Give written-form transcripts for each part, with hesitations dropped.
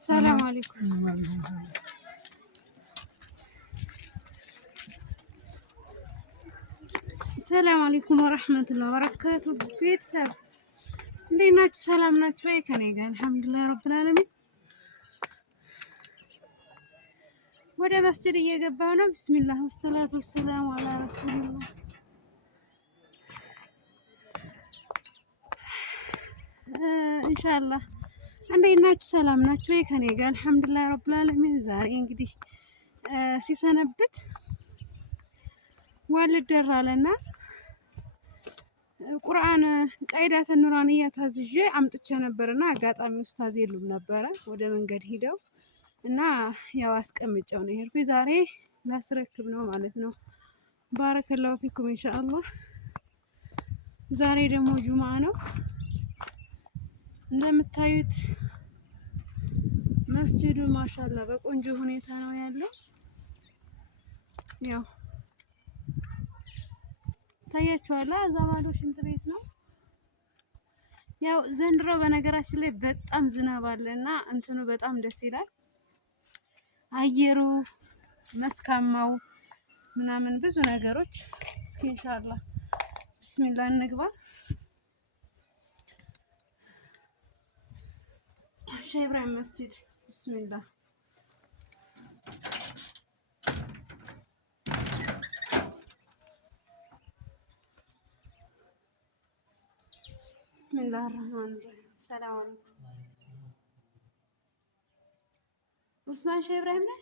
ሰላም አለይኩም። ሰላም አለይኩም ወራህመቱላሂ ወበረካቱ። ቤተሰብ እንዴት ናችሁ? ሰላም ናችሁ ወይ? ከኔ ጋር አልሐምዱሊላህ ረብል ዓለሚን። ወደ መስጂድ እየገባሁ ነው። ቢስሚላህ ወሰላቱ ወሰላሙ አላ ረሱሊላህ። ኢንሻአላህ እንዴት ናችሁ? ሰላም ናችሁ ወይ? ከኔ ጋር አልሐምዱሊላህ ረብል ዓለሚን። ዛሬ እንግዲህ ሲሰነብት ዋልድ ደራለና ቁርአን ቀይዳተ ኑራንያ ታዝዤ አምጥቼ ነበርና አጋጣሚ ኡስታዝ የሉም ነበረ ወደ መንገድ ሂደው እና ያው አስቀምጨው ነው የሄድኩኝ። ዛሬ ላስረክብ ነው ማለት ነው። ባረከላሁ ፊኩም ኢንሻአላህ። ዛሬ ደግሞ ጁምዓ ነው እንደምታዩት መስጂዱ ማሻአላ በቆንጆ ሁኔታ ነው ያለው። ያው ታያችኋላ አዛማዶ ሽንት ቤት ነው። ያው ዘንድሮ በነገራችን ላይ በጣም ዝናብ አለና እንትኑ በጣም ደስ ይላል። አየሩ መስካማው ምናምን ብዙ ነገሮች። እስኪ ኢንሻአላህ ቢስሚላህ እንግባ። ሼህ ኢብራሂም መስጂድ ቢስሚላህ ብስሚላህ አርህማን ራሂም። ሰላም አለይኩም ኡስማን ሼህ ኢብራሂም ነህ?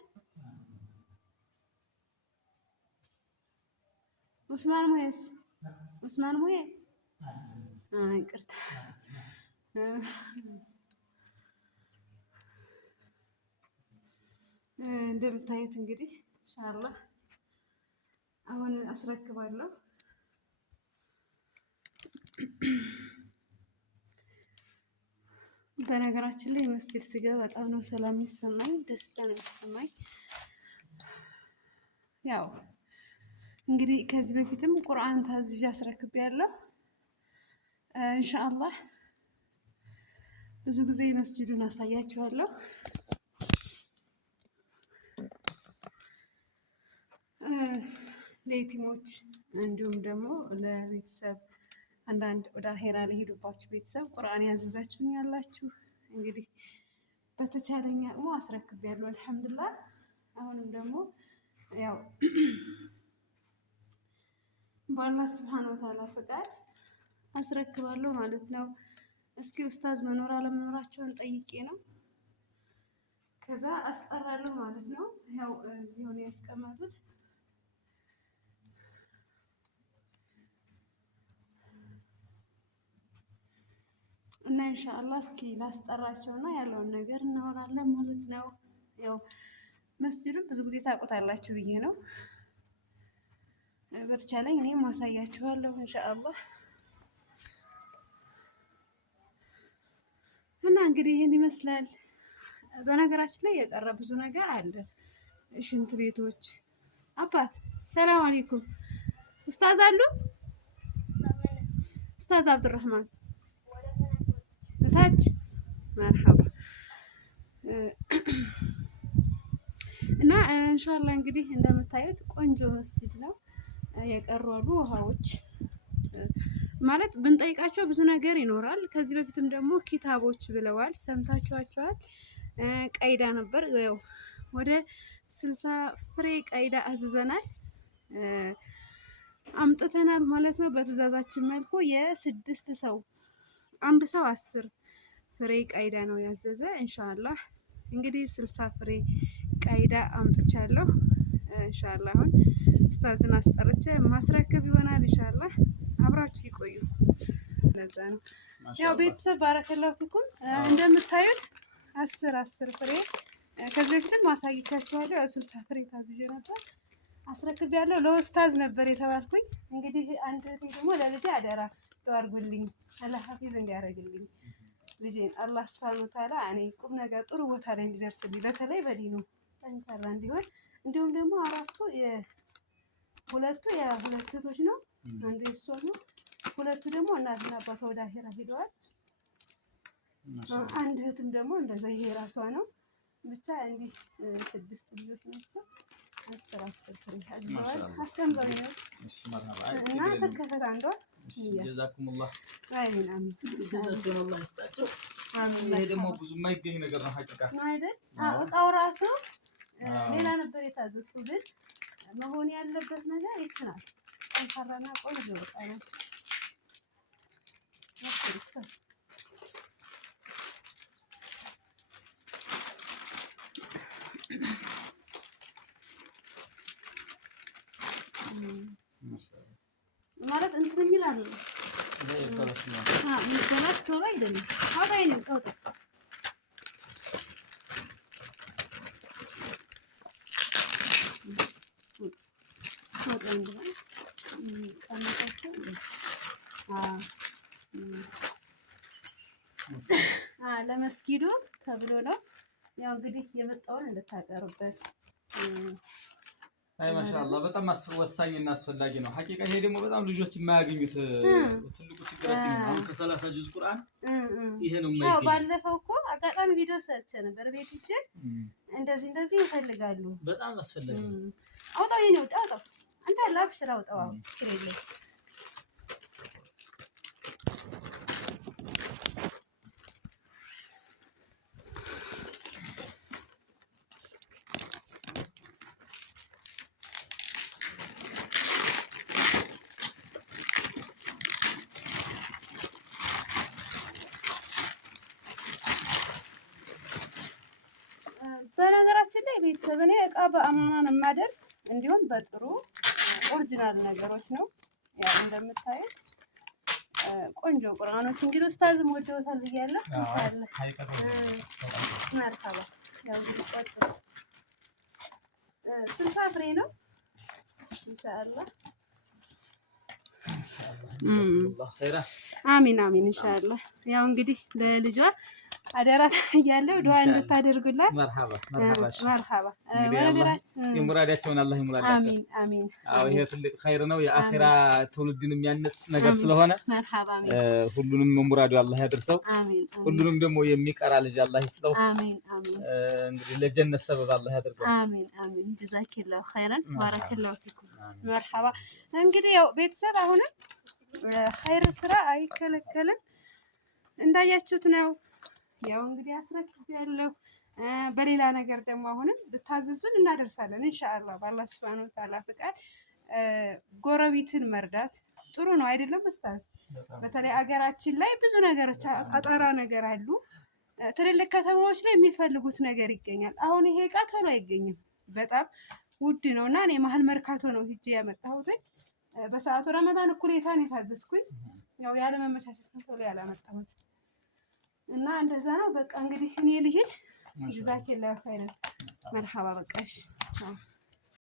ኡስማን ሙሄስ ኡስማን ሙሄ ይቅርታ። እንደምታዩት እንግዲህ ኢንሻአላህ አሁን አስረክባለሁ። በነገራችን ላይ መስጂድ ስገባ በጣም ነው ሰላም የሚሰማኝ፣ ደስታ ነው የሚሰማኝ። ያው እንግዲህ ከዚህ በፊትም ቁርአን ታዝዤ አስረክቤያለሁ። ኢንሻአላህ ብዙ ጊዜ መስጂዱን አሳያችኋለሁ። ለየቲሞች እንዲሁም ደግሞ ለቤተሰብ አንዳንድ ወደ አሄራ ለሄዱባችሁ ቤተሰብ ቁርአን ያዘዛችሁኝ ያላችሁ እንግዲህ በተቻለኝ አቅሙ አስረክቤያለሁ አልሐምዱሊላህ። አሁንም ደግሞ ያው በአላህ ሱብሓነሁ ወተዓላ ፈቃድ አስረክባለሁ ማለት ነው። እስኪ ኡስታዝ መኖር አለመኖራቸውን ጠይቄ ነው ከዛ አስጠራለሁ ማለት ነው። ያው እዚህ ሆነ ያስቀመጡት እና ኢንሻአላህ እስኪ ላስጠራቸውና ያለውን ነገር እናወራለን ማለት ነው። ያው መስጂዱን ብዙ ጊዜ ታውቁታላችሁ ብዬ ነው። በተቻለኝ እኔም ማሳያችኋለሁ ኢንሻአላህ። እና እንግዲህ ይሄን ይመስላል። በነገራችን ላይ የቀረ ብዙ ነገር አለ። ሽንት ቤቶች። አባት ሰላም አለይኩም ኡስታዝ አሉ? ኡስታዝ አብዱራህማን ታች መርሐባ። እና ኢንሻአላህ እንግዲህ እንደምታዩት ቆንጆ መስጂድ ነው። የቀሩ አሉ ውሃዎች ማለት ብንጠይቃቸው ብዙ ነገር ይኖራል። ከዚህ በፊትም ደግሞ ኪታቦች ብለዋል፣ ሰምታችኋቸዋል። ቀይዳ ነበር ያው ወደ 60 ፍሬ ቀይዳ አዝዘናል አምጥተናል ማለት ነው። በትዕዛዛችን መልኩ የስድስት ሰው አንድ ሰው 10 ፍሬ ቀይዳ ነው ያዘዘ። ኢንሻአላህ እንግዲህ 60 ፍሬ ቀይዳ አምጥቻለሁ። ኢንሻአላህ አሁን ኡስታዝን አስጠርቼ ማስረከብ ይሆናል። ኢንሻአላህ አብራችሁ ይቆዩ። ለዛ ነው ያው ቤተሰብ ባረከላሁ ፊኩም እንደምታዩት 10 ፍሬ ከዚህ በፊትም ማሳይቻችኋለሁ። ያው 60 ፍሬ ታዝዤ ነበር አስረክቤያለሁ። ለኡስታዝ ነበር የተባልኩኝ። እንግዲህ አንድ እህቴ ደግሞ ለልጄ አደራ አድርጉልኝ አላህ ሀፊዝ እንዲያደርግልኝ ልጄን አላህ ሱብሓነሁ ወተዓላ እኔ ቁም ነገር ጥሩ ቦታ ላይ እንዲደርስልኝ በተለይ በዲኑ ጠንካራ እንዲሆን እንዲሁም ደግሞ ሁለቱ የሁለት እህቶች ነው፣ አንዱ የእሷ ነው። ሁለቱ ደግሞ እናትና አባቷ ወደ አሄራ ሄደዋል። አንድ እህትም ደግሞ እንደዛ ይሄ ራሷ ነው። ብቻ እንዲህ 6 ልጆች ናቸው። 10 ፍሬ አዝዘዋል አስቀምጠው ነው እና ተከፈተ አንዷ ጀዛኩሙላህ አሚን አሚን ጀዛኩሙላህ ይስጣቸው። ይሄ ደግሞ ብዙ የማይገኝ ነገር ነው ሐቂቃ አይደል? እቃው ራሱ ሌላ ነበር የታዘዝኩት፣ ግን መሆን ያለበት ነገር ይችላል። ጠንካራና ቆንጆ እቃ ነው። ማለት እንትን ይላል ነው የሚበላሽ ቶሎ አይደለም። አባይ ነው ቀውጥ ለመስጊዱ ተብሎ ነው። ያው እንግዲህ የመጣውን እንድታቀርበት አይ ማሻአላህ በጣም ወሳኝና አስፈላጊ ነው ሐቂቃ። ይሄ ደግሞ በጣም ልጆች የማያገኙት ትልቁ ችግራችን ነው። አሁን ከ30 ጁዝ ቁርአን ይሄ ነው የማይገኝ። ያው ባለፈው እኮ አጋጣሚ ቪዲዮ ሰርቼ ነበር። ቤት ይቼ እንደዚህ ይፈልጋሉ። በጣም አስፈላጊ ነው። አውጣው የኔ ወጣ አውጣው አንተ ላብሽራ አውጣው ችግር የለም። በነገራችን ላይ ቤተሰብ እኔ እቃ በአማን የማደርስ እንዲሁም በጥሩ ኦሪጂናል ነገሮች ነው። ያው እንደምታዩት ቆንጆ ቁርአኖች እንግዲህ ኡስታዝም ወደውታል ብያለሁ። መርሐባ ያው እንግዲህ 60 ፍሬ ነው ኢንሻአላህ። አሚን አሚን ኢንሻአላህ። ያው እንግዲህ ለልጇ አደራ እያለሁ ዱዓ እንድታደርጉላት። መርሐባ የሙራዳቸውን አላህ ይሙራዳቸው። አሚን አሚን። አዎ ይሄ ትልቅ ኸይር ነው። የአኺራ ትውልድን የሚያነጽ ነገር ስለሆነ ሁሉንም ሙራዱ አላህ ያድርሰው። ሁሉንም ደግሞ የሚቀራ ልጅ አላህ ይስጠው። አሚን አሚን። እንግዲህ ለጀነት ሰበብ አላህ ያድርገው። አሚን አሚን። ጀዛኪላሁ ኸይረን ባረከላሁ ፊኩም። መርሐባ። እንግዲህ ያው ቤተሰብ አሁንም ኸይር ስራ አይከለከልም እንዳያችሁት ነው። ያው እንግዲህ አስረክቤያለሁ። በሌላ ነገር ደግሞ አሁንም ብታዘዙን እናደርሳለን ኢንሻአላህ በአላህ ሱብሃነሁ ወተዓላ ፍቃድ። ጎረቤትን መርዳት ጥሩ ነው አይደለም ኡስታዝ? በተለይ አገራችን ላይ ብዙ ነገሮች አጣራ ነገር አሉ። ትልልቅ ከተማዎች ላይ የሚፈልጉት ነገር ይገኛል። አሁን ይሄ እቃ ቶሎ አይገኝም፣ በጣም ውድ ነው እና እኔ መሀል መርካቶ ነው ሂጄ ያመጣሁት። በሰዓቱ ረመዳን እኩሌታ ነው የታዘዝኩኝ። ያው ያለ መመቻቸት ነው ቶሎ ያላመጣሁት እና እንደዛ ነው። በቃ እንግዲህ እኔ ልሂድ። ጀዛኪላሁ ኸይረን። መርሐባ በቃሽ።